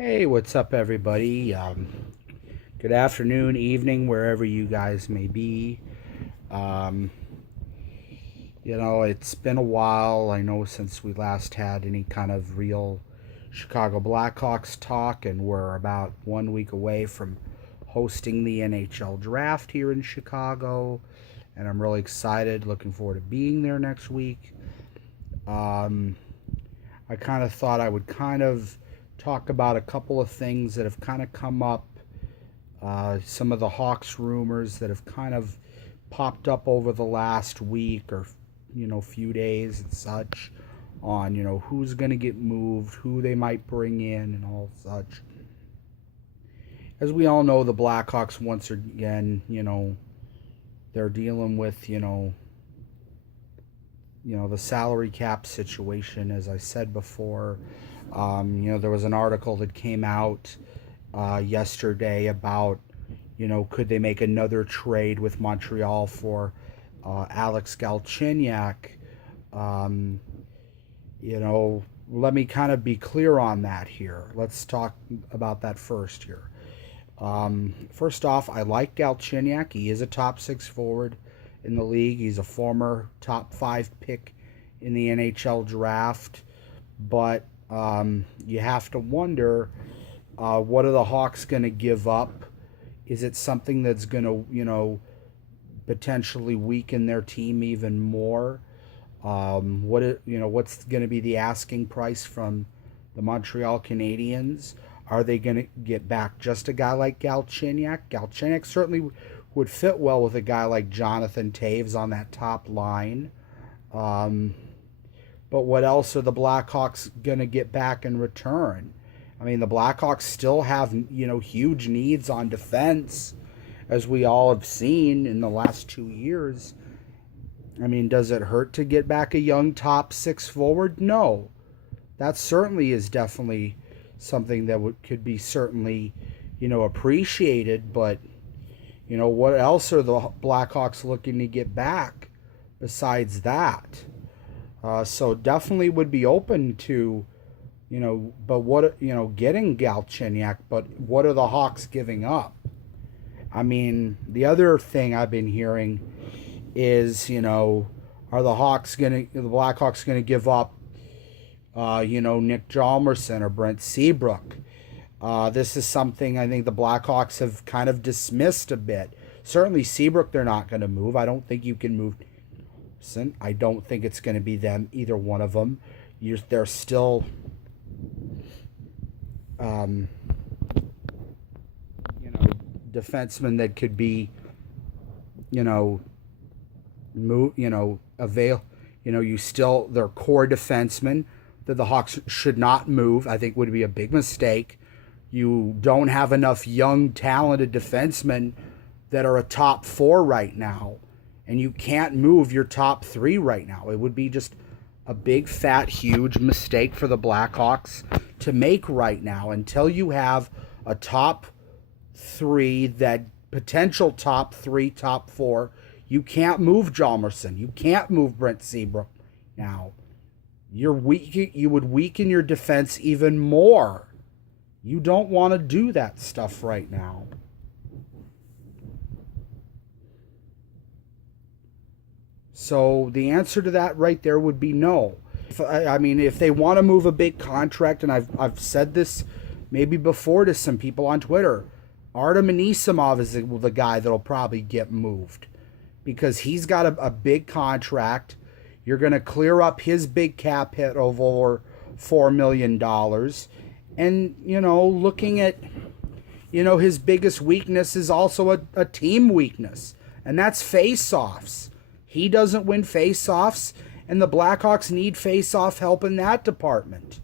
Hey, what's up, everybody? Good afternoon, evening, wherever you guys may be. Um, it's been a while, I know, since we last had any kind of real Chicago Blackhawks talk, and we're about 1 week away from hosting the NHL draft here in Chicago. And I'm really excited, looking forward to being there next week. Um, I kind of thought I would kind of talk about a couple of things that have kind of come up, some of the Hawks rumors that have kind of popped up over the last week or few days and such, on who's going to get moved, who they might bring in, and all such. As we all know, the Blackhawks, once again, they're dealing with the salary cap situation. As I said before, there was an article that came out yesterday about, could they make another trade with Montreal for Alex Galchenyuk? Um, Let me kind of be clear on that here. Let's talk about that first here. First off, I like Galchenyuk. He is a top six forward in the league. He's a former top five pick in the NHL draft. But you have to wonder, what are the Hawks going to give up? Is it something that's going to, potentially weaken their team even more? What's going to be the asking price from the Montreal Canadiens? Are they going to get back just a guy like Galchenyuk? Galchenyuk certainly would fit well with a guy like Jonathan Toews on that top line. But what else are the Blackhawks going to get back in return? I mean, the Blackhawks still have, huge needs on defense, as we all have seen in the last 2 years. I mean, does it hurt to get back a young top six forward? No. That certainly is definitely something that could be certainly, appreciated. But, what else are the Blackhawks looking to get back besides that? So definitely would be open to, but getting Galchenyuk, but what are the Hawks giving up? I mean, the other thing I've been hearing is, are the Blackhawks gonna give up, Nick Hjalmarsson or Brent Seabrook? This is something I think the Blackhawks have kind of dismissed a bit. Certainly Seabrook, they're not going to move. I don't think you can move. I don't think it's going to be them, either one of them. They're still, defensemen that could be, move, avail. They're core defensemen that the Hawks should not move. I think would be a big mistake. You don't have enough young, talented defensemen that are a top four right now. And you can't move your top three right now. It would be just a big, fat, huge mistake for the Blackhawks to make right now until you have a top three, that potential top three, top four. You can't move Hjalmarsson. You can't move Brent Seabrook now. You would weaken your defense even more. You don't want to do that stuff right now. So the answer to that right there would be no. If they want to move a big contract, and I've said this maybe before to some people on Twitter, Artem Anisimov is the guy that'll probably get moved because he's got a big contract. You're going to clear up his big cap hit of over $4 million. And, looking at, his biggest weakness is also a team weakness, and that's face-offs. He doesn't win face-offs, and the Blackhawks need face-off help in that department.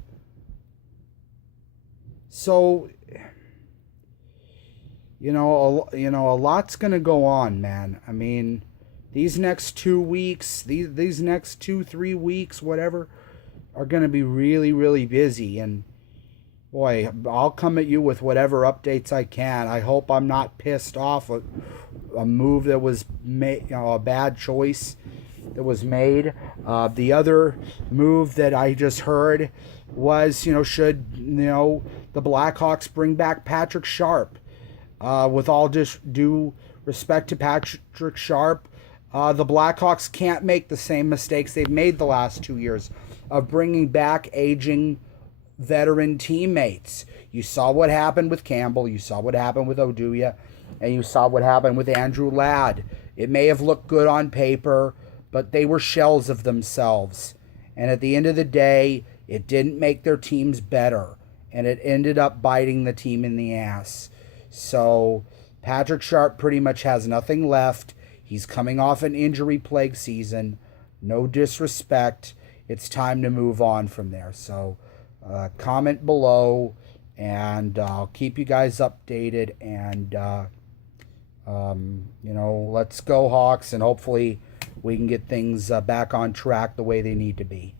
So, a lot's going to go on, man. I mean, these next 2 weeks, these next 2-3 weeks, whatever, are going to be really, really busy. And, boy, I'll come at you with whatever updates I can. I hope I'm not pissed off a move that was a bad choice that was made. The other move that I just heard was, should, the Blackhawks bring back Patrick Sharp? With all due respect to Patrick Sharp, the Blackhawks can't make the same mistakes they've made the last 2 years of bringing back aging veteran teammates. You saw what happened with Campbell, you saw what happened with Oduya, and you saw what happened with Andrew Ladd. It may have looked good on paper, but they were shells of themselves. And at the end of the day, it didn't make their teams better, and it ended up biting the team in the ass. So Patrick Sharp pretty much has nothing left. He's coming off an injury-plagued season. No disrespect. It's time to move on from there. So comment below, and I'll keep you guys updated. And, let's go Hawks, and hopefully we can get things back on track the way they need to be.